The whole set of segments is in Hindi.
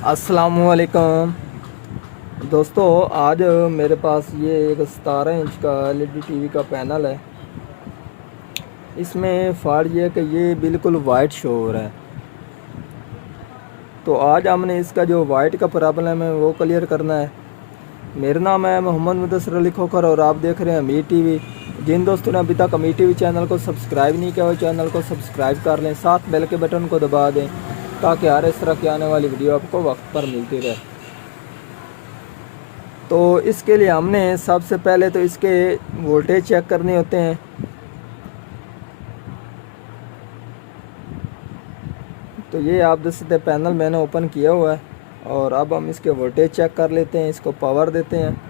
अस्सलामुअलैकुम दोस्तों, आज मेरे पास ये एक 17 इंच का एलईडी टीवी का पैनल है। इसमें फ़ॉल्ट ये है कि ये बिल्कुल वाइट शो हो रहा है। तो आज हमने इसका जो वाइट का प्रॉब्लम है वो क्लियर करना है। मेरा नाम है मोहम्मद मुदस्सिर अली खोखर और आप देख रहे हैं अमीर टीवी। जिन दोस्तों ने अभी तक अमीर टीवी चैनल को सब्सक्राइब नहीं किया वो चैनल को सब्सक्राइब कर लें, साथ बेल के बटन को दबा दें ताकि हर इस तरह की आने वाली वीडियो आपको वक्त पर मिलती रहे। तो इसके लिए हमने सबसे पहले तो इसके वोल्टेज चेक करने होते हैं। तो ये आप देख सकते हैं पैनल मैंने ओपन किया हुआ है और अब हम इसके वोल्टेज चेक कर लेते हैं। इसको पावर देते हैं।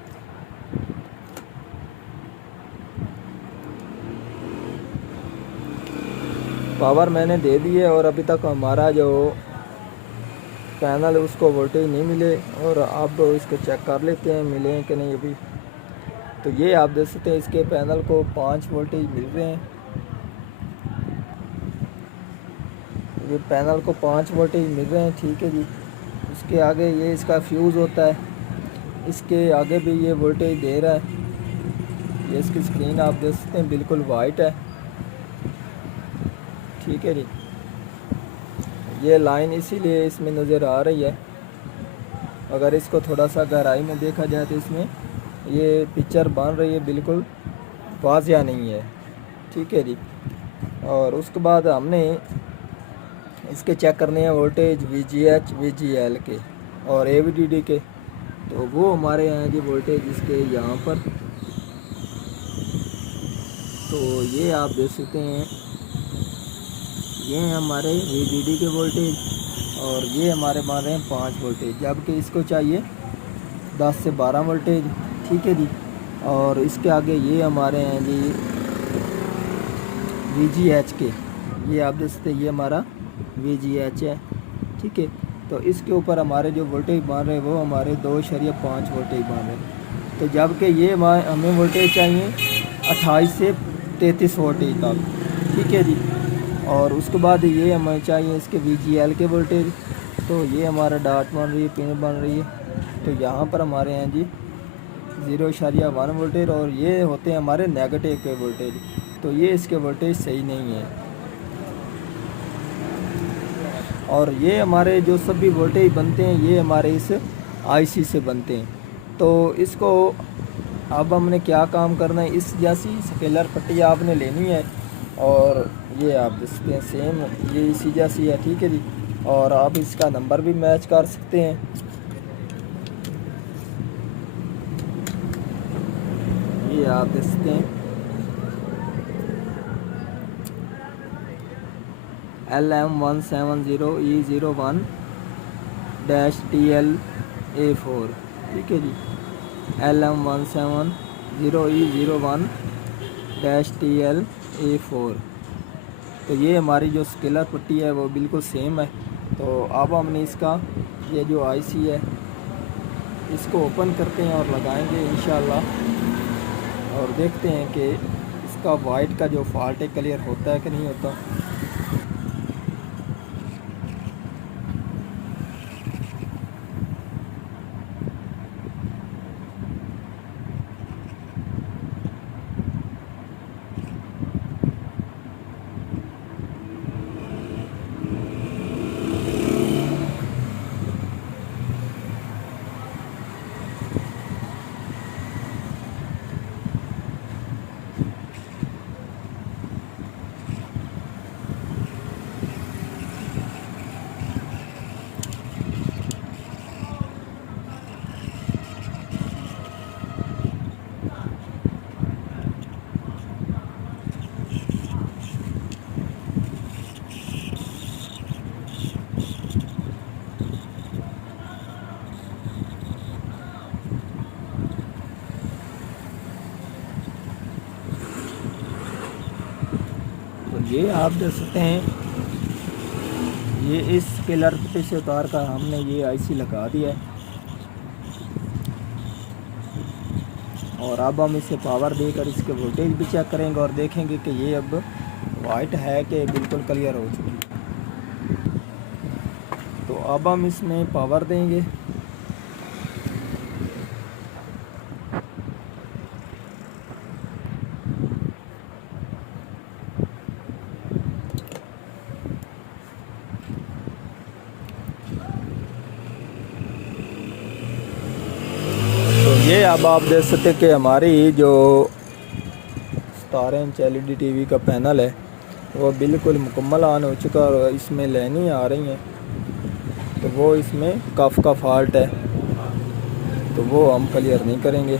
पावर मैंने दे दी है और अभी तक हमारा जो पैनल है उसको वोल्टेज नहीं मिले और अब इसको चेक कर लेते हैं मिले हैं कि नहीं अभी। तो ये आप देख सकते हैं इसके पैनल को 5 वोल्टेज मिल रहे हैं। ये पैनल को 5 वोल्टेज मिल रहे हैं, ठीक है जी। उसके आगे ये इसका फ्यूज़ होता है, इसके आगे भी ये वोल्टेज दे रहा है। ये इसकी स्क्रीन आप देख सकते हैं बिल्कुल वाइट है, ठीक है जी। ये लाइन इसीलिए इसमें नज़र आ रही है। अगर इसको थोड़ा सा गहराई में देखा जाए तो इसमें ये पिक्चर बन रही है, बिल्कुल वाज़िया नहीं है, ठीक है जी। और उसके बाद हमने इसके चेक करने हैं वोल्टेज VGH VGL के और AVDD के। तो वो हमारे यहाँ जी वोल्टेज इसके यहाँ पर। तो ये आप देख सकते हैं ये हैं हमारे VDD के वोल्टेज और ये हमारे मान रहे हैं 5 वोल्टेज, जबकि इसको चाहिए 10 से 12 वोल्टेज, ठीक है जी। और इसके आगे ये हमारे हैं जी VGH के। ये आप देख सकते हैं ये हमारा VGH है, ठीक है। तो इसके ऊपर हमारे जो वोल्टेज बन रहे हैं वो हमारे 2.5 वोल्टेज बन रहे हैं। तो जबकि ये हमें वोल्टेज चाहिए 28 से 33 वोल्टेज तक, ठीक है जी। और उसके बाद ये हमें चाहिए इसके VGL के वोल्टेज। तो ये हमारा डॉट बन रही है, पिन बन रही है। तो यहाँ पर हमारे हैं जी 0.1 वोल्टेज और ये होते हैं हमारे नेगेटिव के वोल्टेज। तो ये इसके वोल्टेज सही नहीं है। और ये हमारे जो सभी वोल्टेज बनते हैं ये हमारे इस IC से बनते हैं। तो इसको अब हमने क्या काम करना है, इस जैसी स्केलर पट्टी आपने लेनी है और ये आप देखते हैं सेम ये इसी जैसी है, ठीक है जी। और आप इसका नंबर भी मैच कर सकते हैं। ये आप देख सकते हैं LM170E01-TL-A4, ठीक है जी। LM170E01-TL-A4। तो ये हमारी जो स्केलर पट्टी है वो बिल्कुल सेम है। तो अब हमने इसका ये जो IC है इसको ओपन करते हैं और लगाएंगे इंशाल्लाह और देखते हैं कि इसका वाइट का जो फॉल्ट है क्लियर होता है कि नहीं होता। ये आप देख सकते हैं ये इस स्केलर पट्टी से उतार कर हमने ये IC लगा दिया है और अब हम इसे पावर देकर इसके वोल्टेज भी चेक करेंगे और देखेंगे कि ये अब वाइट है कि बिल्कुल क्लियर हो चुकी है। तो अब हम इसमें पावर देंगे। तो ये अब आप देख सकते हैं कि हमारी जो 17 इंच LED TV का पैनल है वो बिल्कुल मुकम्मल ऑन हो चुका है और इसमें लाइनें आ रही हैं। तो वो इसमें कफ का फॉल्ट है, तो वो हम क्लियर नहीं करेंगे।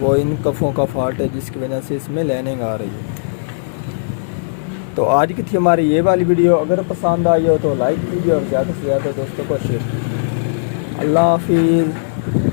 वो इन कफ़ों का फॉल्ट है जिसकी वजह से इसमें लाइनिंग आ रही है। तो आज की थी हमारी ये वाली वीडियो। अगर पसंद आई हो तो लाइक कीजिए और ज़्यादा से ज़्यादा दोस्तों को शेयर कीजिए। अल्लाह हाफिज़।